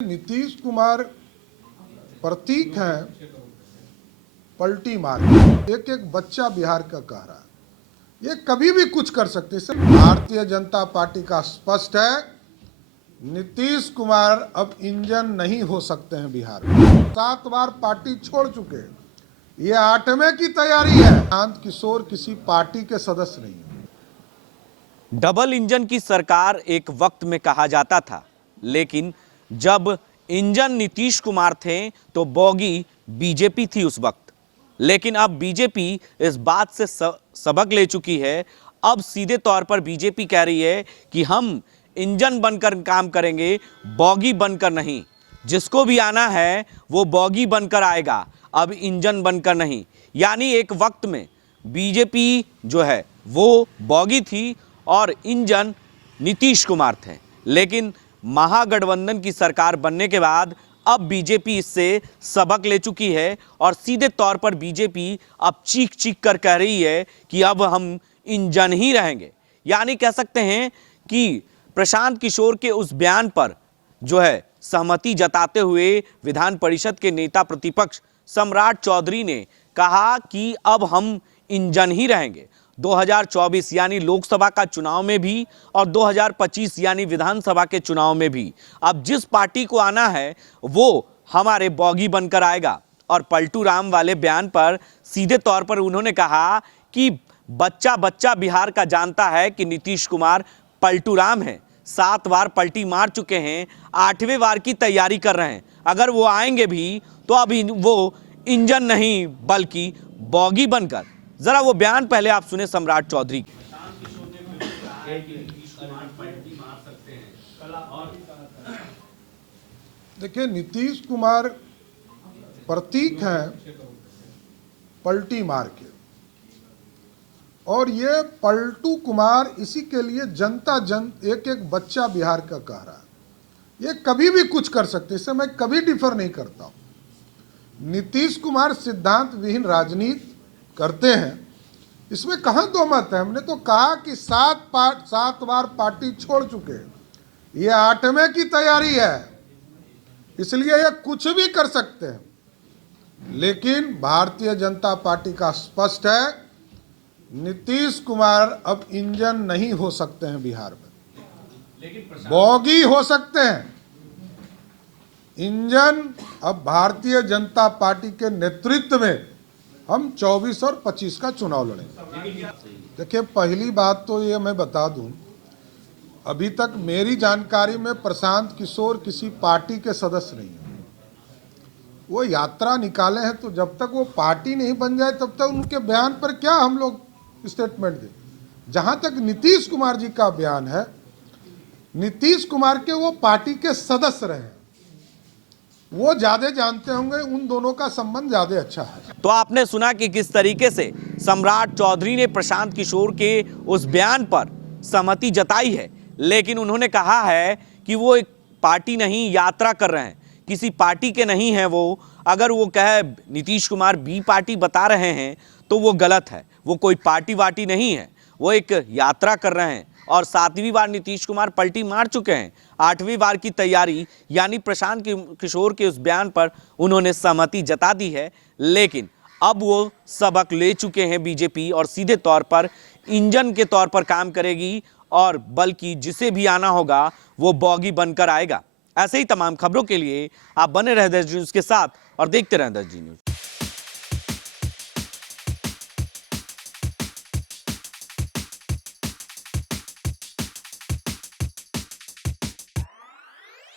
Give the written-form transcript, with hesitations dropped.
नीतीश कुमार प्रतीक हैं पलटी मार। एक एक बच्चा बिहार का कह रहा है ये कभी भी कुछ कर सकते हैं। भारतीय जनता पार्टी का स्पष्ट है, नीतीश कुमार अब इंजन नहीं हो सकते हैं बिहार में। 7 बार पार्टी छोड़ चुके हैं, ये 8वें की तैयारी है। प्रशांत किशोर किसी पार्टी के सदस्य नहीं है। डबल इंजन की सरकार एक वक्त में कहा जाता था, लेकिन जब इंजन नीतीश कुमार थे तो बोगी बीजेपी थी उस वक्त। लेकिन अब बीजेपी इस बात से सबक ले चुकी है। अब सीधे तौर पर बीजेपी कह रही है कि हम इंजन बनकर काम करेंगे, बोगी बनकर नहीं। जिसको भी आना है वो बोगी बनकर आएगा, अब इंजन बनकर नहीं। यानी एक वक्त में बीजेपी जो है वो बोगी थी और इंजन नीतीश कुमार थे, लेकिन महागठबंधन की सरकार बनने के बाद अब बीजेपी इससे सबक ले चुकी है और सीधे तौर पर बीजेपी अब चीख चीख कर कह रही है कि अब हम इंजन ही रहेंगे। यानी कह सकते हैं कि प्रशांत किशोर के उस बयान पर जो है सहमति जताते हुए विधान परिषद के नेता प्रतिपक्ष सम्राट चौधरी ने कहा कि अब हम इंजन ही रहेंगे। 2024 यानी लोकसभा का चुनाव में भी और 2025 यानी विधानसभा के चुनाव में भी अब जिस पार्टी को आना है वो हमारे बोगी बनकर आएगा। और पलटू राम वाले बयान पर सीधे तौर पर उन्होंने कहा कि बच्चा बच्चा बिहार का जानता है कि नीतीश कुमार पलटू राम है। 7 बार पलटी मार चुके हैं, 8वें बार की तैयारी कर रहे हैं। अगर वो आएंगे भी तो अभी वो इंजन नहीं बल्कि बोगी बनकर। जरा वो बयान पहले आप सुने सम्राट चौधरी। देखिए, नीतीश कुमार प्रतीक हैं पलटी मार के, और ये पलटू कुमार इसी के लिए एक एक बच्चा बिहार का कह रहा है ये कभी भी कुछ कर सकते, इससे मैं कभी डिफर नहीं करता हूं। नीतीश कुमार सिद्धांत विहीन राजनीति करते हैं, इसमें कहां दो मत है। हमने तो कहा कि 7 बार पार्टी छोड़ चुके हैं, ये 8वें की तैयारी है, इसलिए ये कुछ भी कर सकते हैं। लेकिन भारतीय जनता पार्टी का स्पष्ट है, नीतीश कुमार अब इंजन नहीं हो सकते हैं बिहार में, बोगी हो सकते हैं। इंजन अब भारतीय जनता पार्टी के नेतृत्व में हम 24 और 25 का चुनाव लड़ेंगे। देखिए, पहली बात तो ये मैं बता दूं, अभी तक मेरी जानकारी में प्रशांत किशोर किसी पार्टी के सदस्य नहीं है। वो यात्रा निकाले हैं, तो जब तक वो पार्टी नहीं बन जाए तब तक उनके बयान पर क्या हम लोग स्टेटमेंट दें। जहां तक नीतीश कुमार जी का बयान है, नीतीश कुमार के वो पार्टी के सदस्य रहे, वो ज्यादा जानते होंगे, उन दोनों का संबंध ज्यादा अच्छा है। तो आपने सुना कि किस तरीके से सम्राट चौधरी ने प्रशांत किशोर के उस बयान पर सहमति जताई है, लेकिन उन्होंने कहा है कि वो एक पार्टी नहीं, यात्रा कर रहे हैं, किसी पार्टी के नहीं है वो। अगर वो कहे नीतीश कुमार बी पार्टी बता रहे हैं तो वो गलत है। वो कोई पार्टी वार्टी नहीं है, वो एक यात्रा कर रहे हैं। और 7वीं बार नीतीश कुमार पलटी मार चुके हैं, 8वीं बार की तैयारी। यानी प्रशांत किशोर के उस बयान पर उन्होंने सहमति जता दी है, लेकिन अब वो सबक ले चुके हैं बीजेपी और सीधे तौर पर इंजन के तौर पर काम करेगी, और बल्कि जिसे भी आना होगा वो बोगी बनकर आएगा। ऐसे ही तमाम खबरों के लिए आप बने रहे 10 न्यूज़ के साथ और देखते रहें 10 न्यूज़।